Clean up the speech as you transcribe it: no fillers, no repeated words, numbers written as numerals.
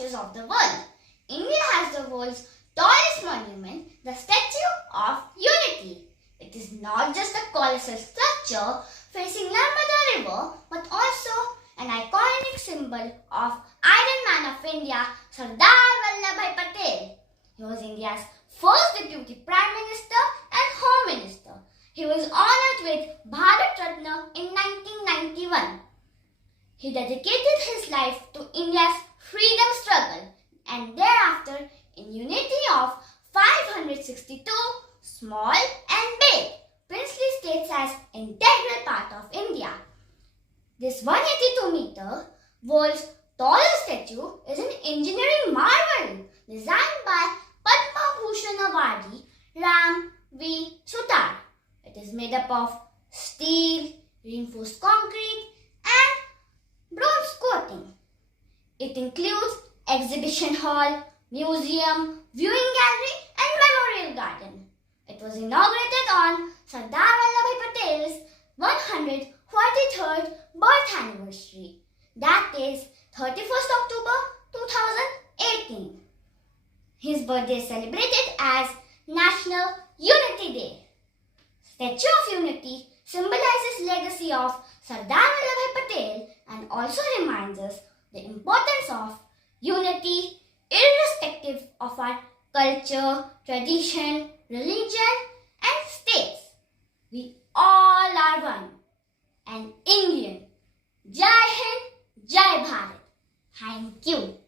structures of the world. India has the world's tallest monument, the Statue of Unity. It is not just a colossal structure facing Narmada River, but also an iconic symbol of Iron Man of India, Sardar Vallabhbhai Patel. He was India's first Deputy Prime Minister and Home Minister. He was honored with Bharat Ratna in 1991. He dedicated his life to India's freedom struggle and thereafter in unity of 562 small and big princely states as integral part of India. This 182-meter world's tallest statue is an engineering marvel designed by Padma Bhushan awardee Ram V. Sutar. It is made up of steel, reinforced concrete and bronze coating. It includes exhibition hall, museum, viewing gallery and memorial garden. It was inaugurated on Sardar Vallabhbhai Patel's 143rd birth anniversary. That is 31st October 2018. His birthday is celebrated as National Unity Day. Statue of Unity symbolizes legacy of Sardar Vallabhbhai Patel and also reminds us the importance of unity irrespective of our culture, tradition, religion and states. We all are one and Indian. Jai Hind, Jai Bharat. Thank you.